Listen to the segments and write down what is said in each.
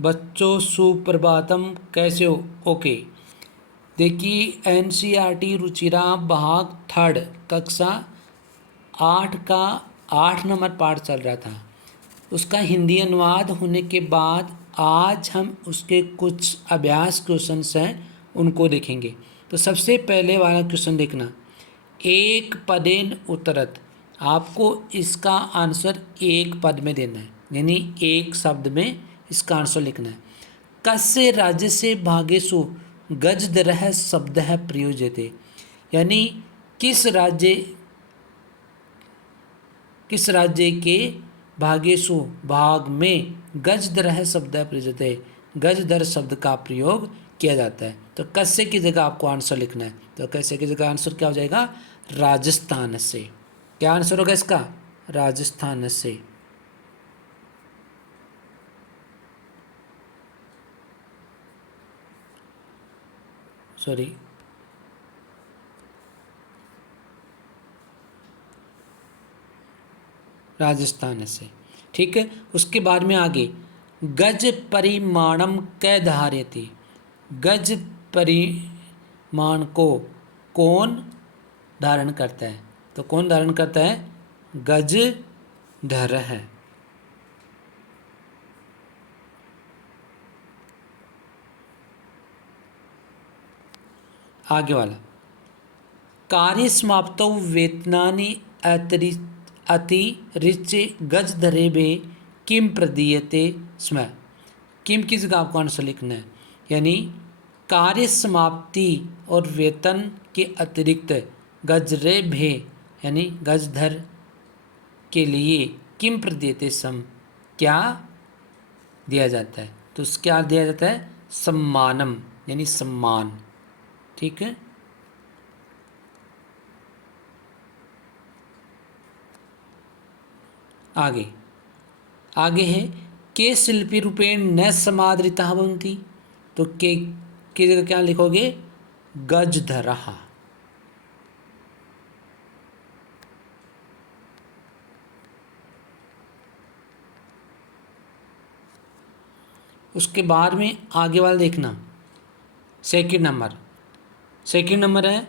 बच्चों सुप्रभातम, कैसे हो? ओके। देखिए एनसीईआरटी रुचिरा भाग थर्ड कक्षा 8 का 8 नंबर पाठ चल रहा था। उसका हिंदी अनुवाद होने के बाद आज हम उसके कुछ अभ्यास क्वेश्चंस हैं उनको देखेंगे। तो सबसे पहले वाला क्वेश्चन देखना, एक पदेन उत्तरत। आपको इसका आंसर एक पद में देना है, यानी एक शब्द में इसका आंसर लिखना है। कस्य राज्य से भागेशु गजदरह शब्द है प्रयोज्यते, यानी किस राज्य के भागेशु भाग में गजदरह शब्द है प्रयोज्यते, गजदर शब्द का प्रयोग किया जाता है। तो कस्य की जगह आपको आंसर लिखना है। तो कस्य की जगह आंसर क्या हो जाएगा? राजस्थान से। क्या आंसर होगा इसका? राजस्थान से। सॉरी, राजस्थान से। ठीक है, उसके बाद में आगे गज परिमाणम कै धार्यते। गज परिमाण को कौन धारण करता है? तो कौन धारण करता है? गज धर है। आगे वाला, कार्य समाप्तौ वेतनानि अतिरिच्य गज धरेबे किम प्रदीयते स्म। किम की जगह आपको आंसर लिखना है, यानी कार्य समाप्ति और वेतन के अतिरिक्त गजरे भे यानी गजधर के लिए किम प्रदीयते सम क्या दिया जाता है? तो क्या दिया जाता है? सम्मानम, यानी सम्मान। ठीक है, आगे आगे है के शिल्पी रूपेण न समादृता भवन्ति। तो के की जगह क्या लिखोगे? गजधरः। उसके बाद में आगे वाला देखना, सेकंड नंबर है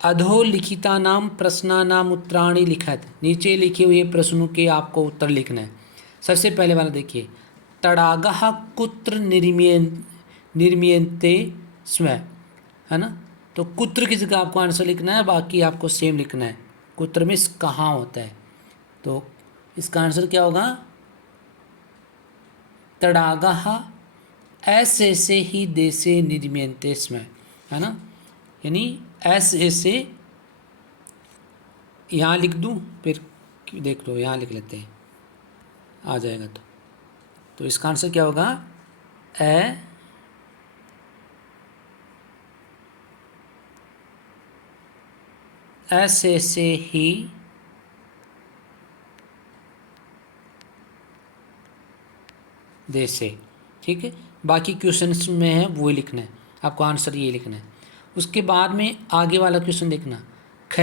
अधोलिखितानां प्रश्नानाम उत्तराणि लिखत। नीचे लिखे हुए प्रश्नों के आपको उत्तर लिखना है। सबसे पहले वाला देखिए, तड़ागः कुत्र निर्मीयन्ते स्म, है ना? तो कुत्र की जगह आपको आंसर लिखना है, बाकी आपको सेम लिखना है। कुत्र में कहाँ होता है, तो इसका आंसर क्या होगा? तड़ागः ऐसे से ही देशे निर्मीयन्ते स्म, है ना? यानी ऐसे यहाँ लिख दूँ, फिर देख लो, यहाँ लिख लेते हैं, आ जाएगा। तो इसका आंसर क्या होगा? ऐसे से ही देशे। ठीक है, बाकी क्वेश्चंस में है वो ही लिखना है, आपको आंसर ये लिखना है। उसके बाद में आगे वाला क्वेश्चन देखना, ख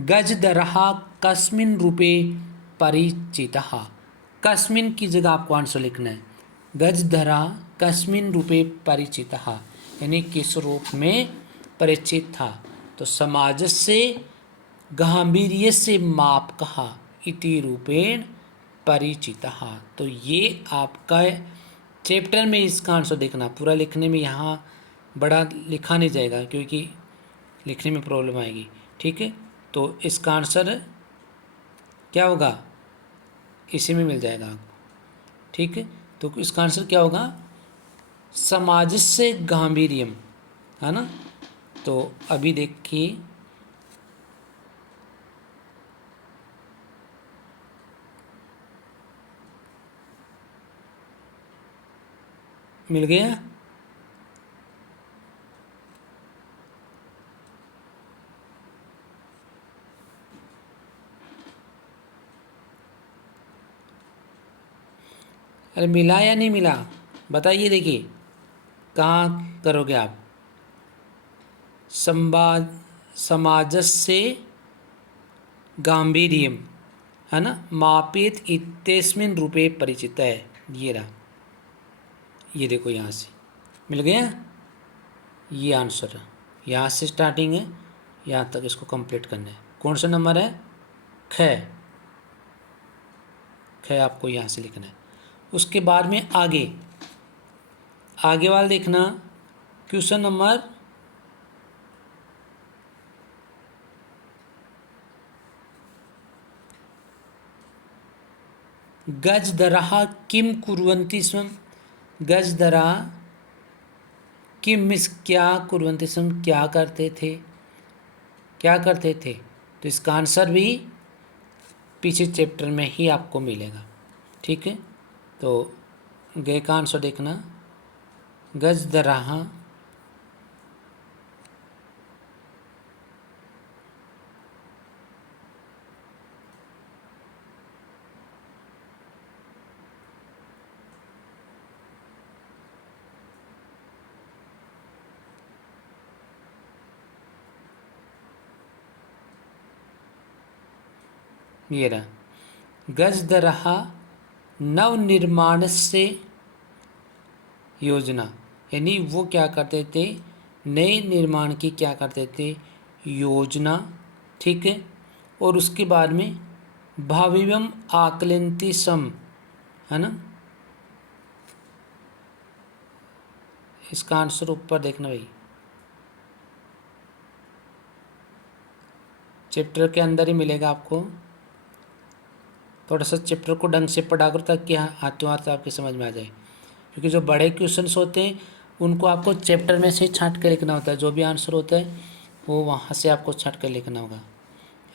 गजदरहा कस्मिन रूपे परिचितः। कस्मिन की जगह आपको आंसर लिखना है, गजधरा कस्मिन रूपे परिचितः, यानी किस रूप में परिचित था। तो समाज से गांभीर्य से माप कहा इति रूपेण परिचितः। तो ये आपका चैप्टर में इसका आंसर देखना, पूरा लिखने में यहाँ बड़ा लिखा नहीं जाएगा क्योंकि लिखने में प्रॉब्लम आएगी। ठीक है, तो इसका आंसर क्या होगा? इसी में मिल जाएगा आपको। ठीक है, तो इसका आंसर क्या होगा? समाज से गांभीर्यम, है ना? तो अभी देखिए, मिल गया? अरे मिला या नहीं मिला बताइए। देखिए कहाँ करोगे आप? समाजस्य गांभीर्यम, है ना? मापेत इत्यस्मिन् रूपे परिचित है, ये रहा। ये देखो यहाँ से मिल गया, ये आंसर है। यहाँ से स्टार्टिंग है, यहाँ तक इसको कंप्लीट करना है। कौन सा नंबर है? ख। ख आपको यहाँ से लिखना है। उसके बाद में आगे वाला देखना, क्वेश्चन नंबर गजदरः किम कुर्वन्ति स्म। गजदरः किम मिस क्या, कुर्वन्ति स्म क्या करते थे, क्या करते थे। तो इसका आंसर भी पीछे चैप्टर में ही आपको मिलेगा, ठीक है। तो गए का आंसर देखना, गजदरः ये रहा, गजदरः नवनिर्माण से योजना, यानी वो क्या करते थे, नए निर्माण की क्या करते थे, योजना, ठीक है। और उसके बाद में भाविवम आकलंति सम, है ना। इसका आंसर ऊपर देखना भाई, चैप्टर के अंदर ही मिलेगा आपको। थोड़ा सा चैप्टर को ढंग से पढ़ा करो ताकि हाथों हाथ आपके समझ में आ जाए, क्योंकि जो बड़े क्वेश्चंस होते हैं उनको आपको चैप्टर में से छांट कर लिखना होता है। जो भी आंसर होता है वो वहाँ से आपको छांट कर लिखना होगा,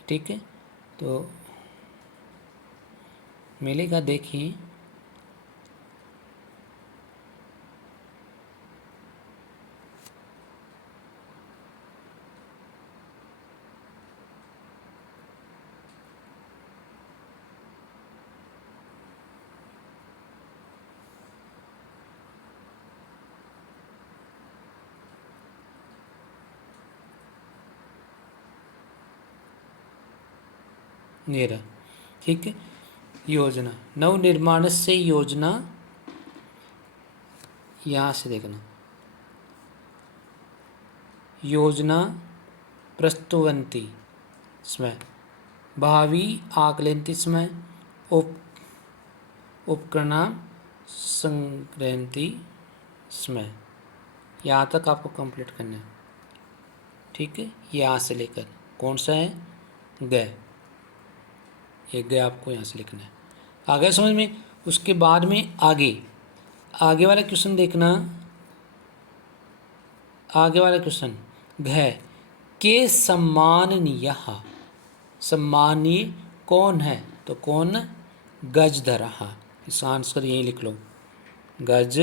ठीक है। तो मिलेगा, देखिए। ये रहा, ठीक है। योजना, नवनिर्माण से योजना, यहाँ से देखना, योजना प्रस्तुवन्ति स्म, भावी आकलन्ति स्म, उपकरणा संग्रहन्ति स्म। यहाँ तक आपको कंप्लीट करना है, ठीक है। यहाँ से लेकर कौन सा है, गए, ये गए आपको यहाँ से लिखना है। आ गया समझ में। उसके बाद में आगे वाला क्वेश्चन देखना, आगे वाला क्वेश्चन, घ के सम्माननीय, सम्मानीय कौन है, तो कौन, गजधरः। इसका आंसर यही लिख लो, गज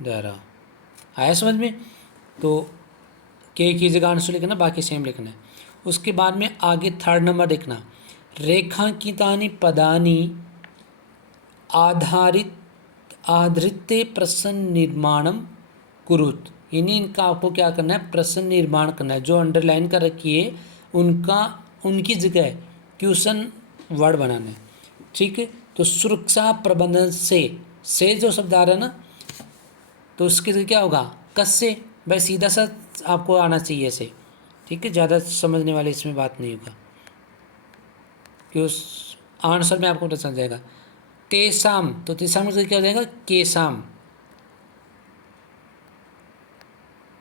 दरा। आया समझ में। तो के की जगह आंसर लिखना, बाकी सेम लिखना है। उसके बाद में आगे थर्ड नंबर देखना, रेखांकितानि पदानि आधृत्य प्रश्न निर्माणम कुरुत, यानी इनका आपको क्या करना है, प्रश्न निर्माण करना है। जो अंडरलाइन कर रखी है उनकी जगह क्वेश्चन वर्ड बनाना है, ठीक है। तो सुरक्षा प्रबंधन से जो शब्द आ रहा है ना, तो उसके जगह क्या होगा, कस से। भाई सीधा सा आपको आना चाहिए ऐसे, ठीक है। ज़्यादा समझने वाले इसमें बात नहीं होगा, कि उस आंसर में आपको पता चल जाएगा। तेसाम, तो तेसाम का क्या हो जाएगा, केसाम।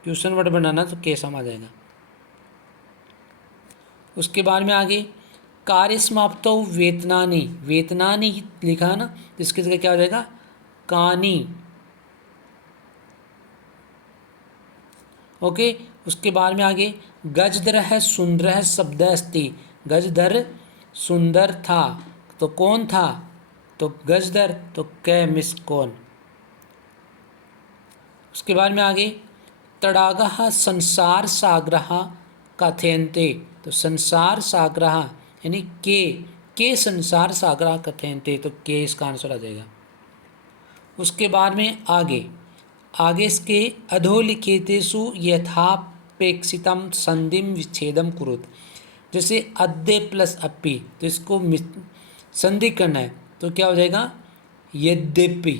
क्वेश्चन वर्ड बनाना तो केसाम आ जाएगा। उसके बाद में आगे कार्य समाप्तो वेतनानि, वेतनानि लिखा ना, तो इसकी जगह क्या हो जाएगा, कानी। ओके। उसके बाद में आगे गजधर है सुंदर है शब्द अस्ति, गजधर सुंदर था, तो कौन था, तो गजधर, तो कै मिस कौन। उसके बाद में आगे तड़ागः संसार सागरः कथयन्ते, तो संसार सागरः यानी के संसार सागरः कथयन्ते, तो के इसका आंसर आ जाएगा। उसके बाद में आगे इसके अधोलिखितेषु यथापेक्षितम संधिम विच्छेदम कुरुत, जैसे अद्य प्लस अपि, तो इसको संधि करना है तो क्या हो जाएगा, यद्यपि।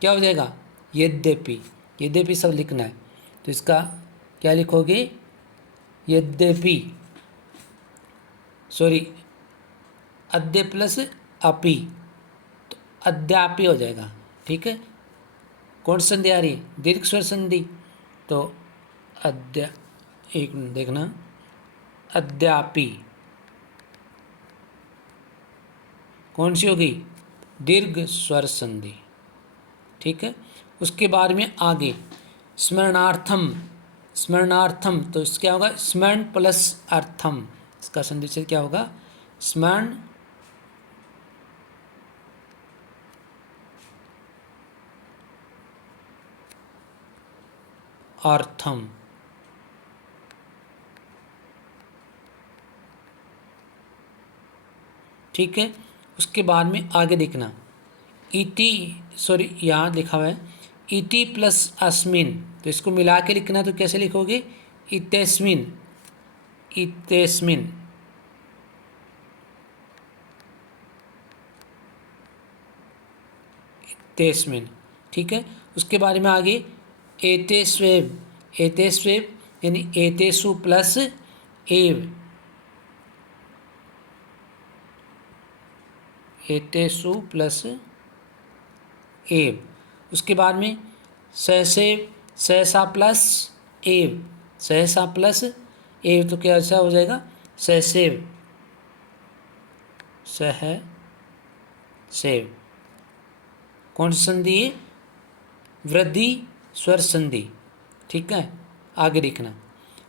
क्या हो जाएगा, यद्यपि। यद्यपि सब लिखना है तो इसका क्या लिखोगे, यद्यपि, सॉरी, अद्य प्लस अपि, तो अद्यापि हो जाएगा। ठीक है, कौन सी संधि आ रही है, दीर्घ स्वर संधि। तो अद्या, एक मिनट देखना, अद्यापि कौन सी होगी, दीर्घ स्वर संधि। ठीक है, उसके बाद में आगे स्मरणार्थम। स्मरणार्थम तो इसका क्या होगा, स्मरण प्लस अर्थम, इसका संधि से क्या होगा, स्मरण अर्थम। ठीक है, उसके बाद में आगे देखना, इति, सॉरी यहाँ लिखा हुआ है इति प्लस अस्मिन, तो इसको मिला के लिखना, तो कैसे लिखोगे, इतेस्मिन, इतेस्मिन। इतेस्मिन। ठीक है, उसके बारे में आगे एतेस्वेव। एतेस्वेव यानी एतेसु प्लस एव, एतेसु प्लस एव। उसके बाद में सहसेव, सहसा प्लस एव, सहसा प्लस एव, तो क्या ऐसा हो जाएगा, सहसेव, सह सेव। कौन सी संधि है, वृद्धि स्वर संधि। ठीक है, आगे देखना,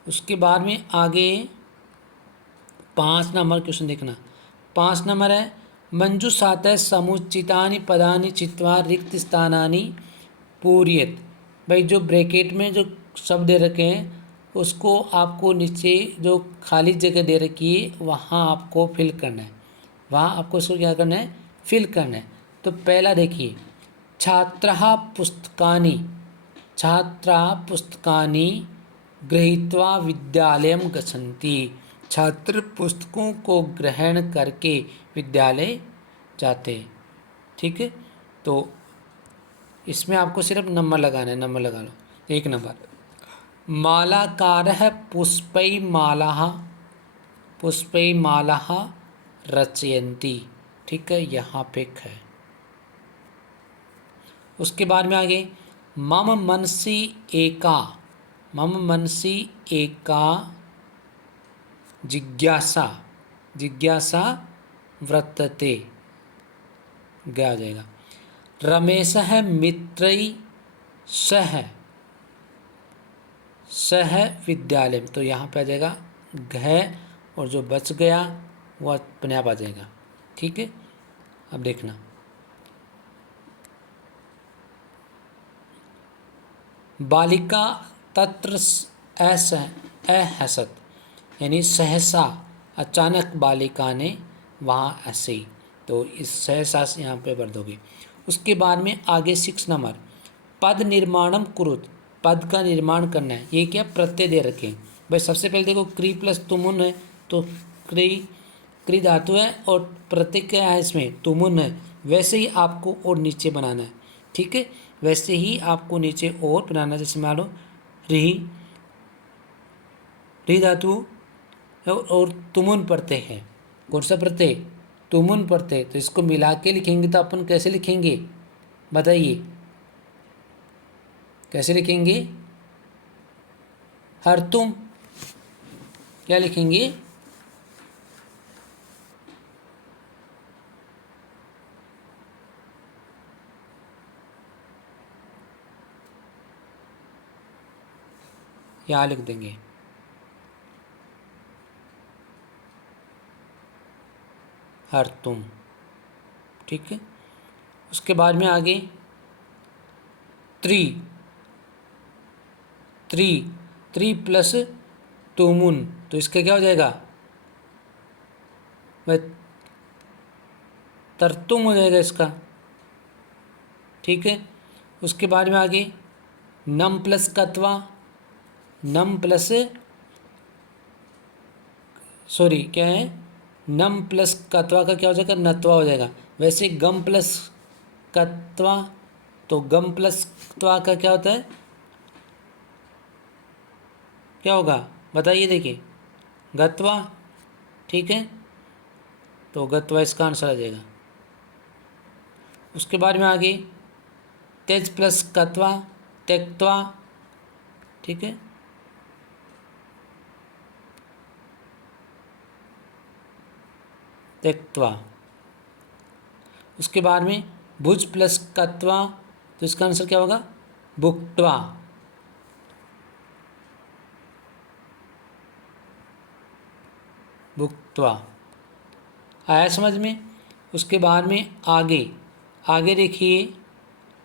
उसके बाद में आगे 5 नंबर क्वेश्चन देखना। 5 नंबर है, मंजुषातः समुचितानि पदानि चित्वा रिक्त स्थानानि पूरयेत। भाई जो ब्रैकेट में जो शब्द दे रखे हैं उसको आपको नीचे जो खाली जगह दे रखी है वहाँ आपको फिल करना है, वहाँ आपको उसको क्या करना है, फिल करना है। तो पहला देखिए, छात्राः पुस्तकानि, छात्राः पुस्तकानि गृहीत्वा विद्यालयं गच्छन्ति। छात्र पुस्तकों को ग्रहण करके विद्यालय जाते हैं। ठीक है, तो इसमें आपको सिर्फ नंबर लगाना है, नंबर लगा लो। 1 नंबर, मालाकारः पुष्पै मालाः, पुष्पै मालाः रचयन्ति। ठीक है, यहाँ पे है। उसके बाद में आगे, मम मनसि एका, मम मनसि एका जिज्ञासा, जिज्ञासा वर्तते, क्या आ जाएगा, रमेशः मित्रै सह, सह विद्यालय, तो यहाँ पे आ जाएगा घ, और जो बच गया वो अपने आप आ जाएगा। ठीक है, अब देखना, बालिका तत्र अहसत, यानी सहसा, अचानक बालिका ने वहाँ हंसी, तो इस सहसा से यहाँ पे भर दोगे। उसके बाद में आगे 6 नंबर, पद निर्माणम कुरुत, पद का निर्माण करना है। ये क्या, प्रत्यय दे रखे हैं भाई। सबसे पहले देखो क्री प्लस तुमुन है, तो क्री, क्री धातु है और प्रत्यय क्या है इसमें, तुमुन है। वैसे ही आपको और नीचे बनाना है। ठीक है, वैसे ही आपको नीचे और बनाना, जैसे मान लो री, री धातु और तुमुन प्रत्यय है। कौन सा प्रत्यय, तुमुन प्रत्यय, तो इसको मिला के लिखेंगे तो अपन कैसे लिखेंगे, बताइए कैसे लिखेंगे, हर तुम, क्या लिखेंगे, यहाँ लिख देंगे, हर तुम। ठीक है, उसके बाद में आगे त्रि, त्रि, त्रि प्लस तुमुन, तो इसका क्या हो जाएगा, वह तरतुम हो जाएगा इसका। ठीक है, उसके बाद में आगे नम प्लस कत्वा, नम प्लस, सॉरी क्या है, नम प्लस कत्वा का क्या हो जाएगा, नत्वा हो जाएगा। वैसे गम प्लस कत्वा, तो गम प्लस त्वा का क्या होता है, क्या होगा बताइए, देखिए गत्वा, ठीक है, तो गत्वा इसका आंसर आ जाएगा। उसके बाद में आगे तेज प्लस कत्वा, त्यक्त्वा, ठीक है, त्यक्त्वा। उसके बाद में भुज प्लस कत्वा, तो इसका आंसर क्या होगा, भुक्त्वा, भुक्त्वा। आया समझ में। उसके बाद में आगे आगे देखिए,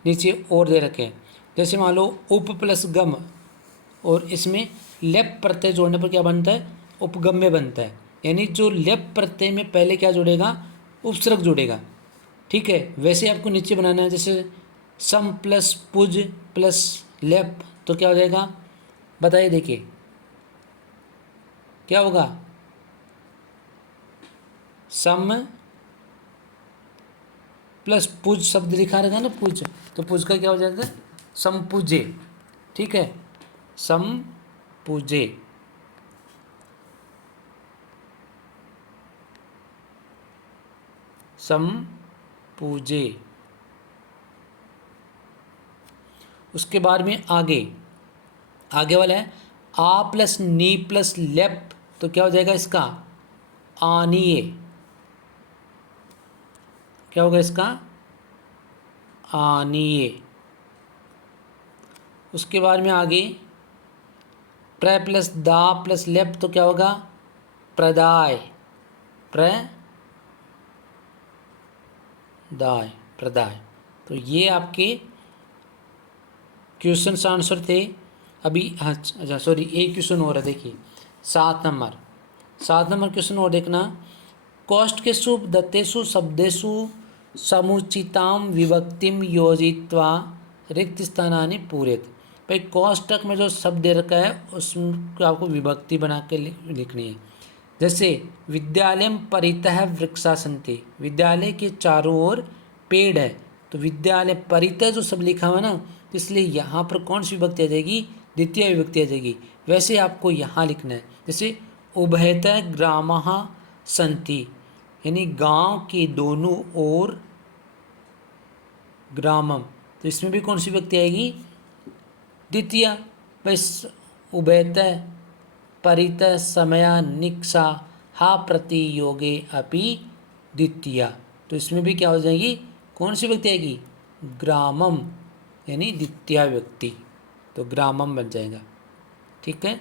नीचे और दे रखे हैं। जैसे मान लो उप प्लस गम, और इसमें लेप प्रत्यय जोड़ने पर क्या बनता है, उपगम्य बनता है। यानी जो लेप प्रत्यय में पहले क्या जुड़ेगा, उपसर्ग जुड़ेगा, ठीक है। वैसे आपको नीचे बनाना है, जैसे सम प्लस पुज प्लस लेप, तो क्या हो जाएगा बताइए, देखिए क्या होगा, सम प्लस पुज शब्द लिखा रहेगा ना, पुज, तो पुज का क्या हो जाएगा, समपुजे, ठीक है, समपुजे। समपूजे। उसके बाद में आगे आगे वाला है आ प्लस नी प्लस लेप, तो क्या हो जाएगा इसका, आनिए, क्या होगा इसका, आनिए। उसके बाद में आगे प्र प्लस दा प्लस लेप, तो क्या होगा, प्रदाय, प्रदाय, प्रदाय। तो ये आपके क्वेश्चन आंसर थे। अभी हाँ, अच्छा सॉरी, एक क्वेश्चन और है, देखिए 7 नंबर क्वेश्चन और देखना। कौष्टकेषु दत्तेषु शब्देषु समुचितां विभक्तिं योजयित्वा रिक्त स्थानानि पूरयेत्। भाई कौष्टक में जो शब्द दे रखा है उसको आपको विभक्ति बना के लिखनी है। जैसे विद्यालयं परितः वृक्षा सन्ति, विद्यालय के चारों ओर पेड़ है, तो विद्यालय परितः जो सब लिखा हुआ ना, तो इसलिए यहाँ पर कौन सी विभक्ति आ जाएगी, द्वितीय विभक्ति आ जाएगी। वैसे आपको यहाँ लिखना है, जैसे उभयतः ग्रामः सन्ति, यानी गांव के दोनों ओर ग्रामम, तो इसमें भी कौन सी विभक्ति आएगी, द्वितीय। बस उभयतः परितः समया निक्षा हा प्रतियोगे अपि द्वितीया, तो इसमें भी क्या हो जाएगी, कौन सी विभक्ति आएगी, ग्रामम, यानी द्वितीय विभक्ति, तो ग्रामम बन जाएगा, ठीक है।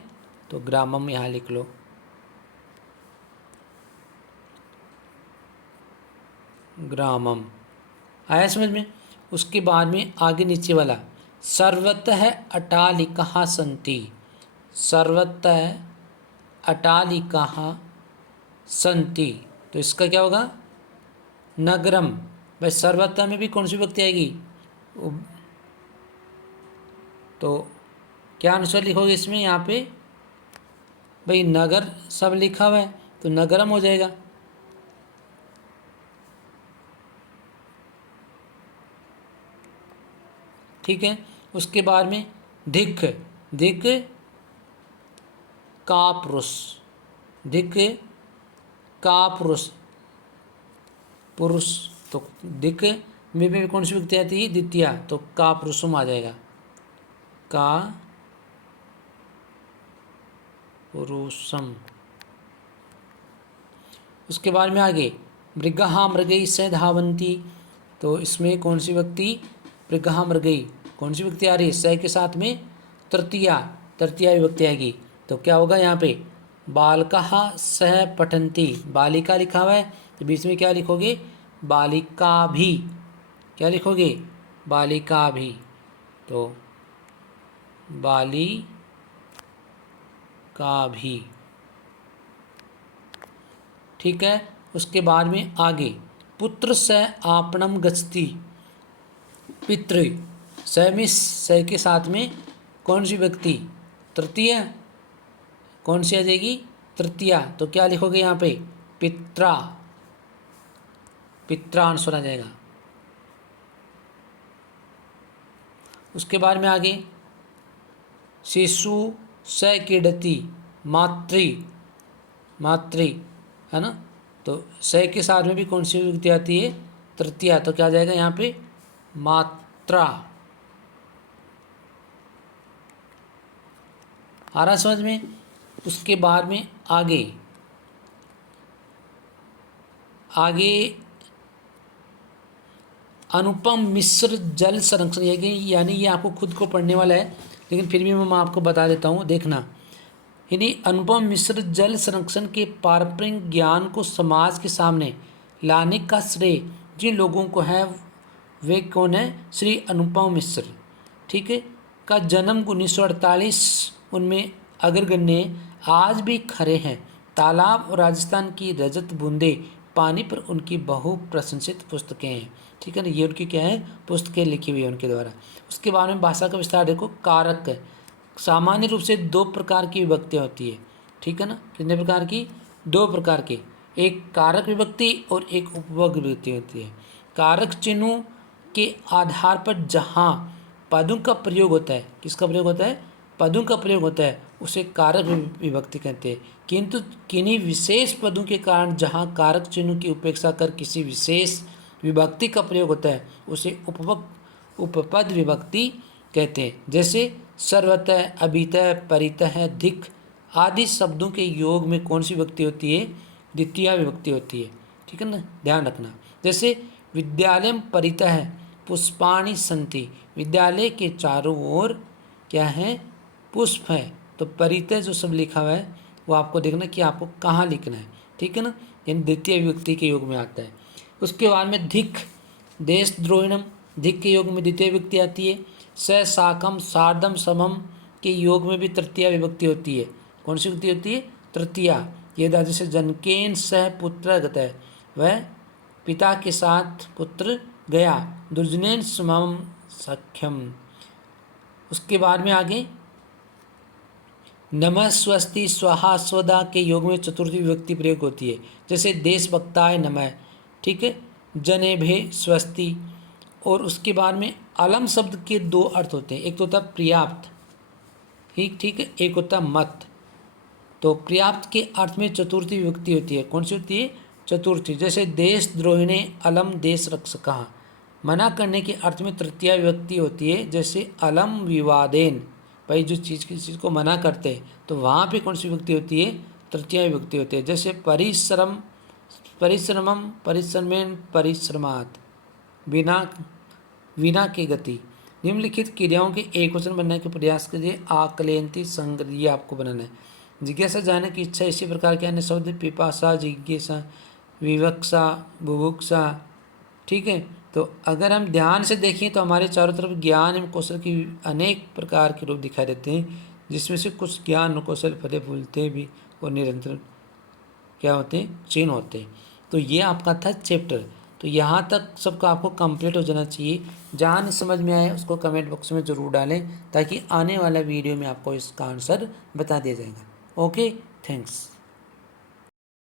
तो ग्रामम यहाँ लिख लो, ग्रामम। आया समझ में। उसके बाद में आगे नीचे वाला सर्वतः अटालिकाः सन्ति, सर्वतः अटालिकाः सन्ति, तो इसका क्या होगा, नगरम। भाई सर्वतः में भी कौन सी विभक्ति आएगी, तो क्या आंसर लिखोगे इसमें, यहाँ पे भाई नगर सब लिखा हुआ है, तो नगरम हो जाएगा, ठीक है। उसके बाद में धिक, धिक का पुरुष, धिक का पुरुष, पुरुष, तो धिक में भी कौन सी विभक्ति आती है, द्वितीय, तो का पुरुषम आ जाएगा, का पुरुषम। उसके बाद में आगे मृगहा मृगई से धावंती, तो इसमें कौन सी विभक्ति, मृगहा मृगई, कौन सी विभक्ति आ रही है, स के साथ में तृतीया, तृतीया विभक्ति आएगी, तो क्या होगा यहाँ पे, बालकाः सह पठन्ति, बालिका लिखा हुआ है, तो बीच में क्या लिखोगे, बालिका भी, क्या लिखोगे, बालिका भी, तो बालिका भी, ठीक है। उसके बाद में आगे पुत्र स आपणम गच्छति, पितृ, स में स के साथ में कौन सी व्यक्ति, तृतीय, कौन सी आ जाएगी, तृतीया, तो क्या लिखोगे यहाँ पे, पित्रा, पित्रा आंसर आ जाएगा। उसके बाद में आगे शिशु स क्रीडति, मातृ, मातृ है ना, तो स के साथ में भी कौन सी विभक्ति आती है? तृतीया, तो क्या आ जाएगा यहाँ पे? मात्रा। आ रहा समझ में? उसके बाद में आगे अनुपम मिश्र जल संरक्षण, यानी ये आपको खुद को पढ़ने वाला है, लेकिन फिर भी मैं आपको बता देता हूँ, देखना। यानी अनुपम मिश्र जल संरक्षण के पारंपरिक ज्ञान को समाज के सामने लाने का श्रेय जिन लोगों को है वे कौन है? श्री अनुपम मिश्र, ठीक है, का जन्म 1948, उनमें अग्रगण्य आज भी खरे हैं। तालाब और राजस्थान की रजत बूंदे पानी पर उनकी बहु प्रशंसित पुस्तकें हैं, ठीक है ना, ये उनकी क्या है? पुस्तकें लिखी हुई है उनके द्वारा। उसके बाद में भाषा का विस्तार देखो। कारक है, सामान्य रूप से 2 प्रकार की विभक्तियाँ होती है, ठीक है ना, कितने प्रकार की? 2 प्रकार की, एक कारक विभक्ति और एक उपवर्ग विभक्ति होती है। कारक चिन्हों के आधार पर जहाँ पदों का प्रयोग होता है, किसका प्रयोग होता है? पदों का प्रयोग होता है, उसे कारक विभक्ति कहते हैं। किंतु किन्हीं विशेष पदों के कारण जहाँ कारक चिन्हों की उपेक्षा कर किसी विशेष विभक्ति का प्रयोग होता है, उसे उपपद विभक्ति कहते हैं। जैसे सर्वतः, अभितः, परितः, धिक आदि शब्दों के योग में कौन सी विभक्ति होती है? द्वितीया विभक्ति होती है, ठीक है ना, ध्यान रखना। जैसे विद्यालयम परितः पुष्पाणि सन्ति, विद्यालय के चारों ओर क्या है? पुष्प है। तो परितः जो सब लिखा हुआ है वो आपको देखना कि आपको कहाँ लिखना है, ठीक है ना, यानी द्वितीय विभक्ति के योग में आता है। उसके बाद में धिक, देशद्रोहिणम, धिक के योग में द्वितीय विभक्ति आती है। स साकम सार्धम समम के योग में भी तृतीया विभक्ति होती है। कौन सी विभक्ति होती है? तृतीया। ये जैसे जनकेन सह पुत्र गत है, वह पिता के साथ पुत्र गया। दुर्जनेन समम सख्यम। उसके बाद में आगे नमः स्वस्ति स्वाहा स्वदा के योग में चतुर्थी विभक्ति प्रयोग होती है। जैसे देशभक्ताय नमः, ठीक है, जनेभे स्वस्ति। और उसके बाद में अलम शब्द के 2 अर्थ होते हैं, एक तो होता है पर्याप्त, ठीक है, एक होता है मत। तो पर्याप्त के अर्थ में चतुर्थी विभक्ति होती है। कौन सी होती है? चतुर्थी। जैसे देशद्रोहिणे अलम देश रक्षकः, मना करने के अर्थ में तृतीया विभक्ति होती है। जैसे अलम विवादेन, भाई जो चीज़ किसी चीज़ को मना करते हैं तो वहाँ पे कौन सी विभक्ति होती है? तृतीया विभक्ति होती है। जैसे परिश्रम, परिश्रमम, परिश्रमेन, परिश्रमात्, विना की गति। निम्नलिखित क्रियाओं के एक वचन बनने के प्रयास कीजिए। आकलयंती संग्रह, ये आपको बनाना है। जिज्ञासा जानने की इच्छा, इसी प्रकार के अन्य शब्द पिपासा, जिज्ञासा, विवक्षा, बुभुक्षा, ठीक है। तो अगर हम ध्यान से देखें तो हमारे चारों तरफ ज्ञान एवं कौशल की अनेक प्रकार के रूप दिखाई देते हैं, जिसमें से कुछ ज्ञान और कौशल फले फूलते भी और निरंतर क्या होते हैं? क्षीण होते हैं। तो ये आपका था चैप्टर। तो यहाँ तक सबका आपको कंप्लीट हो जाना चाहिए। जहाँ नहीं समझ में आए उसको कमेंट बॉक्स में ज़रूर डालें, ताकि आने वाला वीडियो में आपको इसका आंसर बता दिया जाएगा। Okay, thanks.